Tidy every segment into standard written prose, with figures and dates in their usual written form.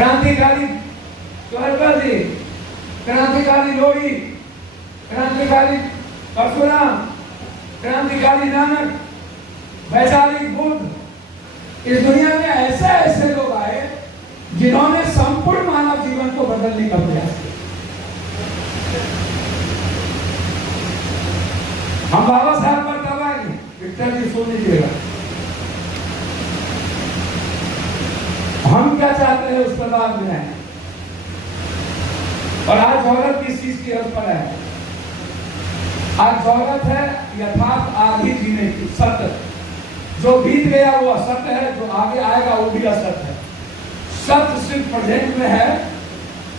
क्रांतिकारी चौहरकर जी, क्रांतिकारी लोही, क्रांतिकारी परशुराम, क्रांतिकारी नानक, वैचारिक बुद्ध, इस दुनिया में ऐसे ऐसे लोग आए जिन्होंने संपूर्ण मानव जीवन को बदलने का प्रयास किया। हम बाबा साहब पर कब आएंगे? विक्टर जी सुन लीजिएगा, हम क्या चाहते हैं उस पर बाद में आए। और आज जरूरत किस चीज की पर है? आज जरूरत है यथार्थ आगे जीने की, सत्य। जो बीत गया वो असत्य है, जो आगे आएगा वो भी असत्य है। सत्य सिर्फ प्रेजेंट में है।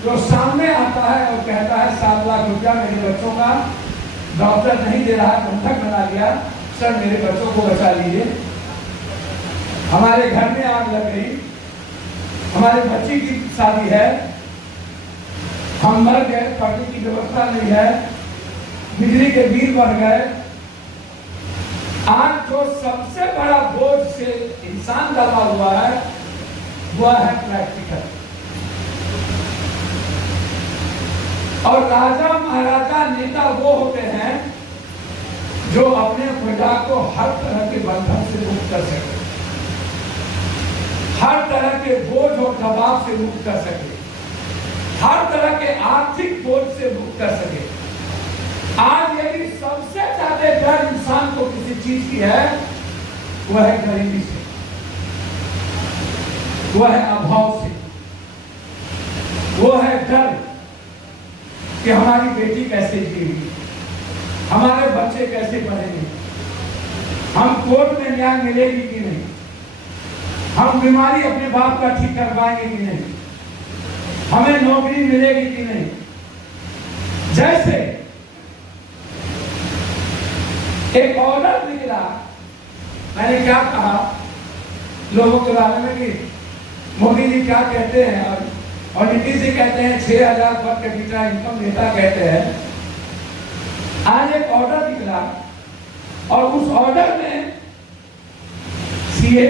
जो सामने आता है और कहता है 7 लाख रुपया मेरे बच्चों का डॉक्टर नहीं दे रहा, बंधक बना दिया, सर मेरे बच्चों को बचा लीजिए, हमारे घर में आग लग गई, हमारे बच्ची की शादी है, हम मर गए, पढ़ने की व्यवस्था नहीं है, बिजली के बिल बढ़ गए। आज जो सबसे बड़ा बोझ से इंसान दबा हुआ है वह है प्रैक्टिकल। और राजा महाराजा नेता वो होते हैं जो अपने प्रजा को हर तरह के बंधन से मुक्त कर सके, हर तरह के बोझ और दबाव से मुक्त कर सके, हर तरह के आर्थिक बोझ से मुक्त कर सके। आज यदि सबसे ज्यादा डर इंसान को किसी चीज की है वह है गरीबी से, वह है अभाव से, वो है डर कि हमारी बेटी कैसे जिएगी, हमारे बच्चे कैसे पढ़ेंगे, हम कोर्ट में न्याय मिलेगी कि नहीं, हम बीमारी अपने बाप का ठीक कर पाएंगे कि नहीं, हमें नौकरी मिलेगी कि नहीं। जैसे एक ऑर्डर निकला, मैंने क्या कहा लोगों के बारे में कि मोदी जी क्या कहते हैं और नीतीश जी कहते हैं 6,000 पर कैपिटा इनकम नेता कहते हैं। आज एक ऑर्डर निकला और उस ऑर्डर में CA,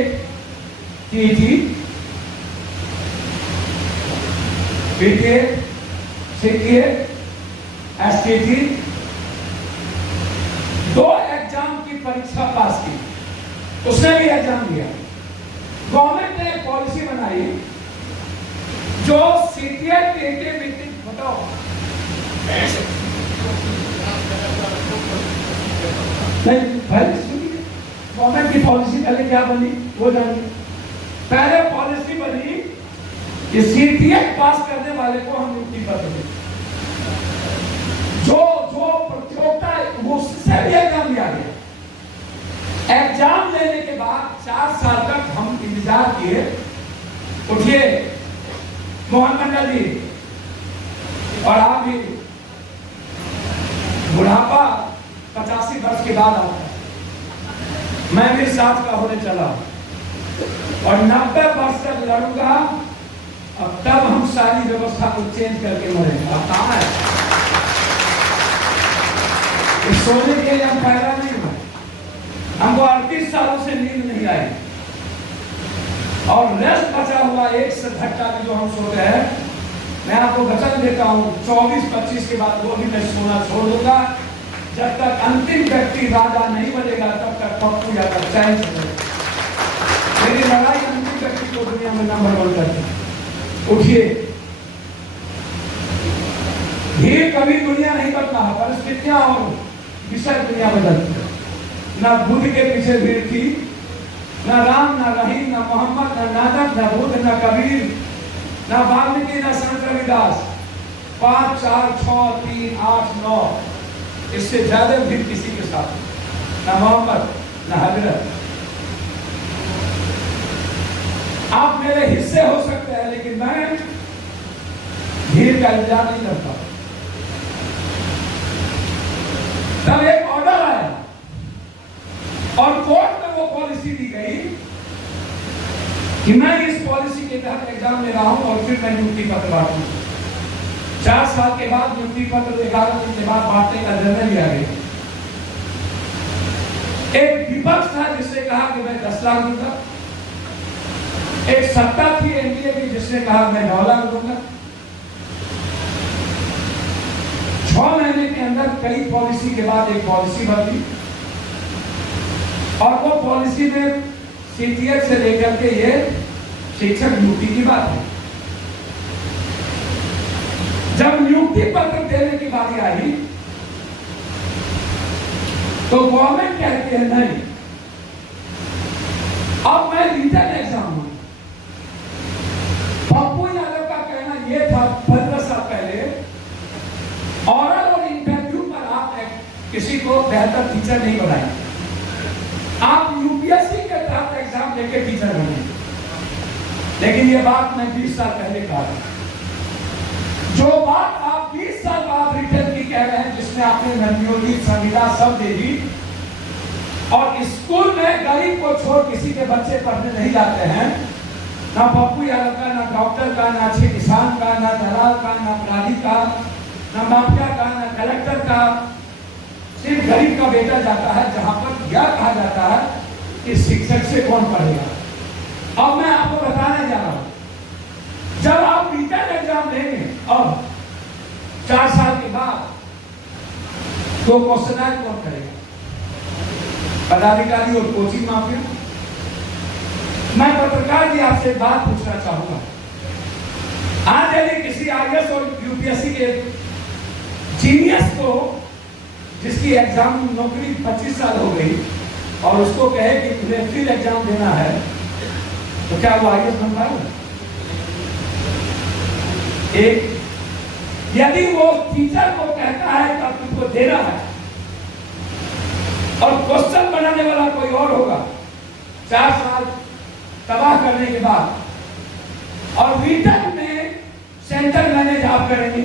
TT, BTA, CTA, STT 2 exam की परीक्षा पास की, उसने भी एग्जाम दिया। गवर्नमेंट ने एक पॉलिसी बनाई जो सीटीए, टीटी, बीटी, बताओ नहीं पहले सुनिए, गवर्नमेंट की पॉलिसी पहले क्या बनी वो जानिए। पहले पॉलिसी बनी कि सीटीए पास करने वाले को हम नियुक्ति पत्र दें। जो प्रतियोगिता उससे भी एग्जाम दिया गया। एग्जाम लेने के बाद 4 साल तक हम इंतजार किए। उठिए मोहन मंडल जी, और आप भी, बुढ़ापा 85 वर्ष के बाद आता है, मैं भी 60 का होने चला और 90 वर्ष तक लड़ूंगा। अब तब हम सारी व्यवस्था को चेंज करके मरेंगे। अब कहाँ है सोने के लिए? हम पैदा नहीं हुए, हमको 38 सालों से नींद नहीं आई और रेस्ट बचा हुआ 1 घंटा में जो हम सो रहे हैं, मैं आपको वचन देता हूँ 24-25 के बाद वो भी मैं सोना छोड़ दूंगा। जब तक अंतिम व्यक्ति राजा नहीं बनेगा तब तक पप्पू या तक चैन से बनेगा। मेरी लड़ाई अंतिम व्यक्ति को दुनिया में नंबर 1 करती है। उठिए, भीड़ कभी दुनिया नहीं बदला, परिस्थितियां और विषय दुनिया बदलती है। ना बुद्ध के पीछे भीड़ थी, ना राम, ना रहीम, ना मोहम्मद, ना नानक, ना बुद्ध, ना कबीर, ना वाल्मीकि, ना संत रविदास। 5, 4, 6, 3, 8, 9 इससे ज्यादा भीड़ किसी के साथ, ना मोहम्मद, ना हजरत। आप मेरे हिस्से हो सकते हैं लेकिन मैं भीड़ का इंतजार नहीं करता। तब एक ऑर्डर आया और कोर्ट में वो पॉलिसी दी गई कि मैं इस पॉलिसी के तहत एग्जाम ले रहा हूं और फिर मैं नियुक्ति पत्र बांटूं। 4 साल के बाद नियुक्ति पत्र 11 दिन के बाद बांटने का निर्णय लिया गया। एक विपक्ष था जिसने कहा कि मैं 10 लाख दूंगा, एक सत्ता थी एनडीए की जिसने कहा मैं 9 लाख दूंगा। 6 महीने के अंदर कई पॉलिसी के बाद एक पॉलिसी बदली और वो पॉलिसी में सीटीएस से लेकर के ये शिक्षक नियुक्ति की बात है। जब नियुक्ति पत्र देने की बारी आई तो गवर्नमेंट कहती है नहीं, अब मैं रिटर्न एग्जाम हूं। पप्पू यादव का कहना यह था 15 साल पहले, ओरल और इंटरव्यू पर आप किसी को बेहतर टीचर नहीं बनाएंगे, आप यूपीएससी के तहत एग्जाम लेके टीचर बने। लेकिन ये बात मैं 20 साल पहले कहा था। जो बात आप 20 साल बाद रिटर्न की कह रहे हैं, जिसमें आपने नदियों संविदा सब दे दी और स्कूल में गरीब को छोड़ किसी के बच्चे पढ़ने नहीं जाते हैं, ना पप्पू यादव का, ना डॉक्टर का, ना अच्छे किसान का, ना दलाल का, ना अपराधी का, ना माफिया का, ना कलेक्टर का, सिर्फ गरीब का बेटा जाता है, जहां पर यह कहा जाता है कि शिक्षक से कौन पढ़ेगा। अब मैं आपको बताने जा रहा हूं, जब आप रिटर्न एग्जाम देंगे और 4 साल के बाद तो क्वेश्चन कौन करेगा? पदाधिकारी और कोचिंग माफिया। मैं पत्रकार जी आपसे एक बात पूछना चाहूंगा, आज यदि किसी आईएएस और यूपीएससी के जीनियस को, जिसकी एग्जाम नौकरी 25 साल हो गई, और उसको कहे कि तुम्हें फिर एग्जाम देना है, तो क्या वो आईएएस बन पाएगा? एक यदि वो टीचर को कहता है कि तुमको देना है और क्वेश्चन बनाने वाला कोई और होगा 4 साल तबाह करने के बाद, और रिटर्न में सेंटर मैनेज आप करेंगे,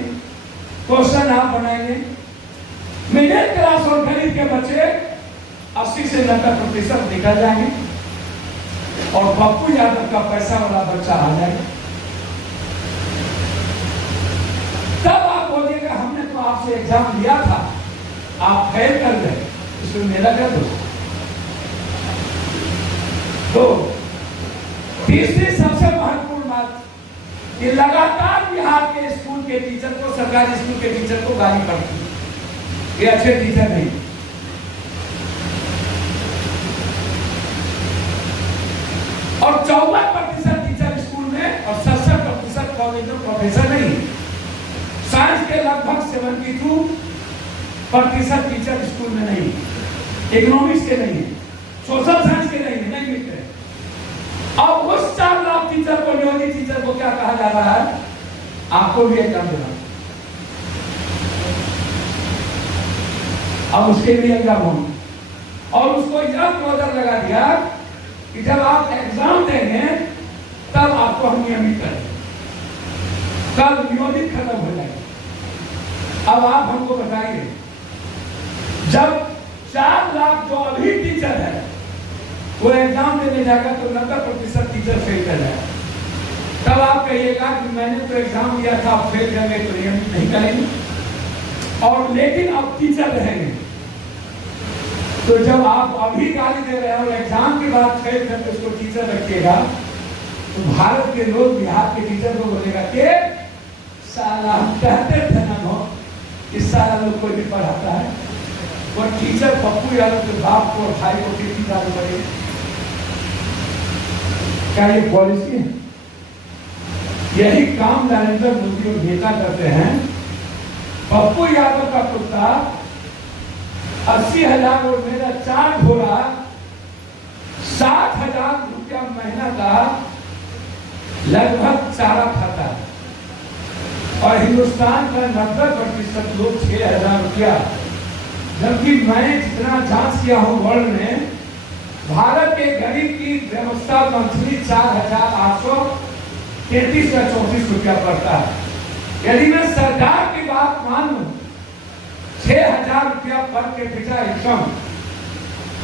क्वेश्चन आप बनाएंगे, मिडिल क्लास और गरीब के बच्चे 80 से 90% निकल जाएंगे और पप्पू यादव का पैसा वाला बच्चा आ जाएगा। तब आप बोलिएगा हमने तो आपसे एग्जाम लिया था, आप फेल कर गए, इसमें मेरा क्या दोष? तो तीसरी सबसे महत्वपूर्ण बात, कि लगातार बिहार के स्कूल के टीचर को, सरकारी स्कूल के टीचर को गाली पड़ती है, ये अच्छे टीचर नहीं। और 54% टीचर स्कूल में और 67% कॉलेज में प्रोफेसर नहीं। साइंस के लगभग 72% टीचर स्कूल में नहीं, इकोनॉमिक्स के नहीं, सोशल साइंस के नहीं मिलते। अब उस 4 लाख टीचर को, नियोजित टीचर को क्या कहा जा रहा है? आपको भी एग्जाम देना, अब उसके लिए एग्जाम होंगे, और उसको यह क्लोजर लगा दिया कि जब आप एग्जाम देंगे तब आपको हम नियमित करेंगे, कल नियमित खत्म हो जाएगा। अब आप हमको बताइए, जब 4 लाख जो अभी टीचर है वो एग्जाम देने जाएगा तो 90% टीचर फेल कर जाएगा, तब आप कहिएगा कि मैंने तो एग्जाम दिया था, आप फेल करेंगे तो नियमित नहीं करेंगे, और लेकिन अब टीचर रहेंगे। तो जब आप अभी गाली दे रहे हैं और एग्जाम के बाद फेल करके उसको टीचर रखिएगा, तो भारत के लोग बिहार के टीचर को बोलेगा कि साला हम कहते थे ना कि सारा लोग कोई भी पढ़ाता है, और टीचर पप्पू यादव के बाप को और भाई को टीटी डाल पड़े। क्या ये पॉलिसी है? यही काम नरेंद्र मोदी और नेता करते हैं। पप्पू यादव का कुत्ता 80,000 और मेरा 4 घोड़ा 60,000 रुपया महीना का लगभग चारा खाता है, और हिंदुस्तान का 90% लोग 6,000 रुपया, जबकि मैं जितना जांच किया हूं वर्ल्ड में, भारत के गरीब की व्यवस्था मंथली 4,833 या 34 रुपया पड़ता है। यदि मैं सरकार की बात मानूं 6,000 रुपया पर कैपिटा इनकम,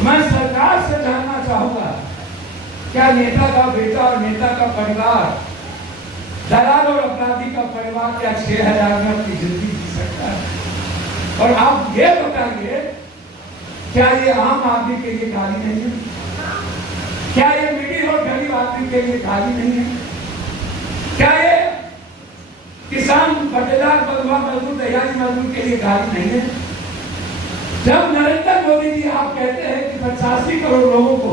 मैं सरकार से जानना चाहूंगा, क्या नेता का बेटा और नेता का परिवार, दलाल और अपराधी का परिवार क्या 6,000 में अपनी जिंदगी जी सकता है? और आप ये बताइए, क्या ये आम आदमी के लिए गाली नहीं है? क्या ये मिडिल और गरीब आदमी के लिए गाली नहीं है? क्या ये किसान, पटेदार, बंधुआ मजदूर, दयाली मजदूर के लिए गाली नहीं है? जब नरेंद्र मोदी जी आप कहते हैं कि 85 करोड़ लोगों को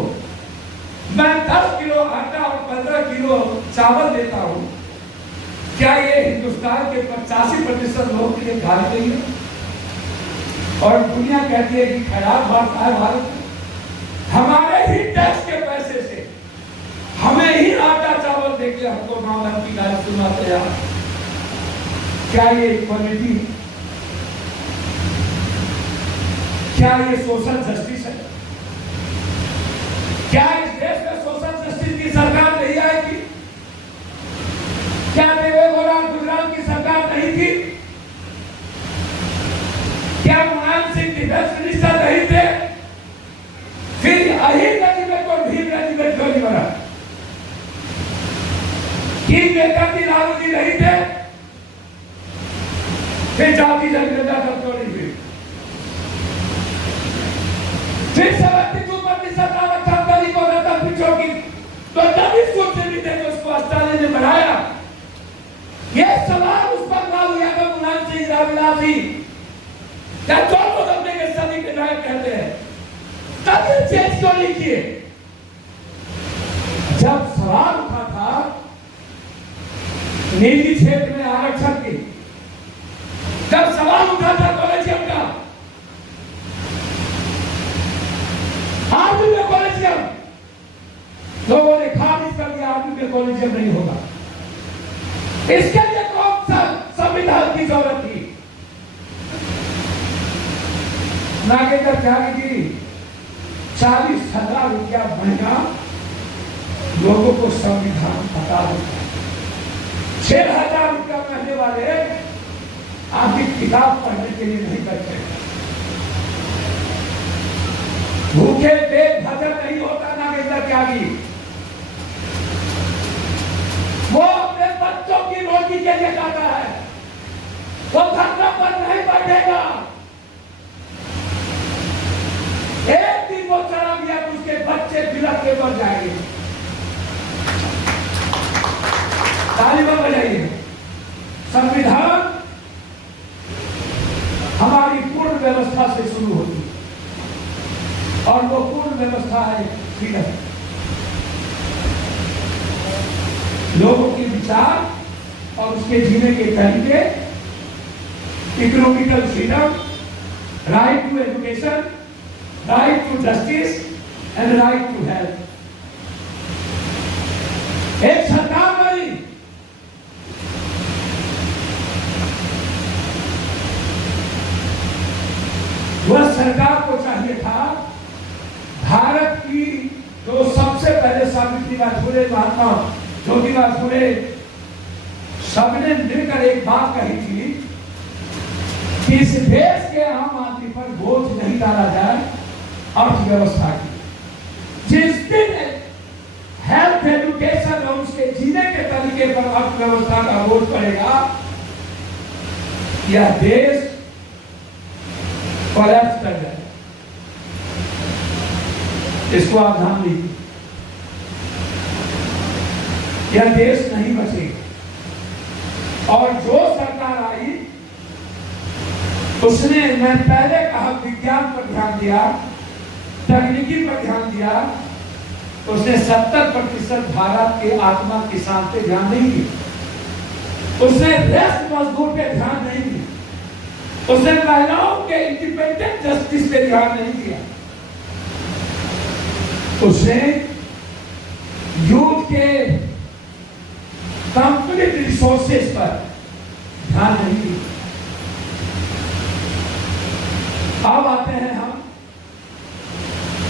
मैं 10 किलो आटा और 15 किलो चावल देता हूं, क्या ये हिंदुस्तान के 85% लोगों के लिए गाली नहीं है? और दुनिया कहती है कि खराब भारत है भारत, हमारे ही टैक्स के पैसे से हमें ही आटा चावल देके हमको मां बहन की गाली सुनाते हैं। क्या ये इक्वालिटी, क्या ये सोशल जस्टिस है? क्या इस देश में सोशल जस्टिस की सरकार नहीं आएगी? क्या देवेगौड़ा गुजरात की सरकार नहीं थी? क्या मुलायम सिंह डिफेंस मिनिस्टर नहीं थे? फिर अहिर रेजिमेंट और भीम रेजिमेंट क्यों नहीं बना? किंग मेकर जी लालू जी नहीं थे? फिर जाति जनगणना क्यों नहीं हुई? फिर 72% आरक्षण दलित और दलित पिछड़ों की तो तभी सोचते भी थे कि उसको अस्टाली ने बढ़ाया। ये सवाल उस पर लालू यादव, मुलायम सिंह, रामविलास जी क्या दोनों दबने के सभी के नायक कहते हैं, तभी चेंज क्यों नहीं किए? जब सवाल उठा था निजी क्षेत्र में आरक्षण की, जब सवाल उठा था कॉलेजियम का, आर्मी में कॉलेजियम, लोगों ने खारिज कर दिया, आर्मी में कॉलेजियम नहीं होगा। इसके लिए कौन सा संविधान की जरूरत थी? नागेंद्र त्यागी जी 40,000 रुपया महीना लोगों को संविधान बता देता, 6,000 रुपया महीने वाले आपकी किताब पढ़ने के लिए नहीं बैठे। भूखे पेट भजन नहीं होता नागेंद्र त्यागी, वो अपने बच्चों की रोटी के लिए जाता है, वो धरना पर नहीं बैठेगा। एक दिन वो चला गया तो उसके बच्चे बिलख के मर जाएंगे। तालिबां बजाइए। संविधान हमारी पूर्ण व्यवस्था से शुरू होती है और वो पूर्ण व्यवस्था है फ्रीडम, लोगों के विचार और उसके जीने के तरीके, economical freedom, right to education, right to justice and right to health. एक सरकार बनी, वह सरकार को चाहिए था भारत की जो सबसे पहले सावित्रीबाई फुले, महात्मा ज्योतिबा फुले, सबने मिलकर एक बात कही थी कि इस देश के आम आदमी पर बोझ नहीं डाला जाए अर्थव्यवस्था की। जिस दिन हेल्थ, एजुकेशन और उसके जीने के तरीके पर अर्थव्यवस्था का बोझ पड़ेगा, यह देश कोलैप्स कर जाएगा। इसको आप ध्यान दीजिए, यह देश नहीं बचेगा। और जो सरकार आई उसने, मैं पहले कहा, विज्ञान पर ध्यान दिया, तकनीकी पर ध्यान दिया, उसने 70% भारत के आत्मा किसान पे ध्यान नहीं दिया, उसने रेस्ट मजदूर पे ध्यान नहीं दिया, उसने महिलाओं के इंडिपेंडेंट जस्टिस पे ध्यान नहीं दिया, उसने यूथ के कंप्लीट रिसोर्सेज पर ध्यान नहीं दिया। अब आते हैं हम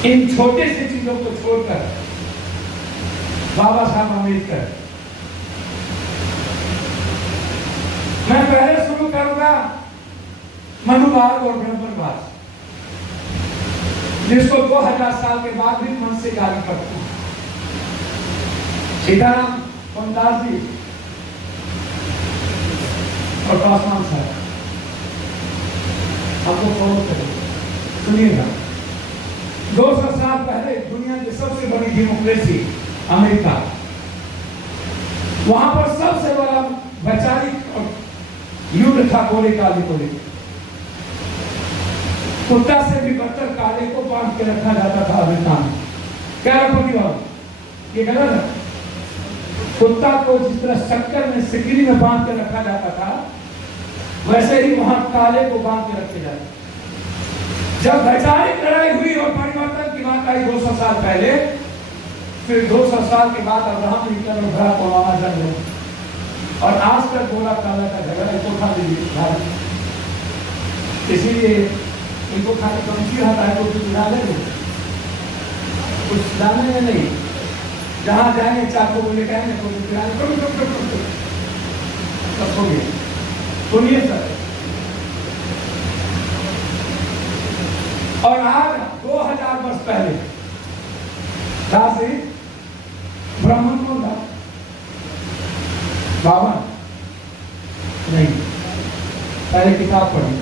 इन छोटे से चीजों को छोड़कर बाबा साहब अम्बेडकर। मैं पहले शुरू करूंगा मनुवाद और ब्रह्मवाद, जिसको 2000 साल के बाद भी मन से गाली करते हैं। सीताराम दास जी और पासवान साहब हमको फॉलो करेंगे, सुनिएगा। 200 साल पहले दुनिया की सबसे बड़ी डेमोक्रेसी अमेरिका, वहां पर सबसे बड़ा वैचारिक युद्ध था गोले काले को लेकर। कुत्ता से भी बदतर काले को बांध के रखा जाता था अमेरिका में। क्या ये गलत है? कुत्ता को जिस तरह शक्कर में सिकड़ी में बांध के रखा जाता था, वैसे ही वहां काले को बांध के रखे जाते। जब वैचारिक लड़ाई हुई और परिवर्तन की बात आई 200 साल पहले, फिर 200 साल के बाद अब्राहम लिंकन और बराक ओबामा जन्म हुए, और आज तक गोरा काला का झगड़ा इसको खा लीजिए। इसीलिए इनको खाली कमची आता है, कुछ डाले कुछ डालने में नहीं, जहां जाएंगे चाकू को लेकर आएंगे तो सुनिए सर। और आज 2000 वर्ष पहले दासी ब्राह्मण कौन था? बावन नहीं, पहले किताब पढ़ी।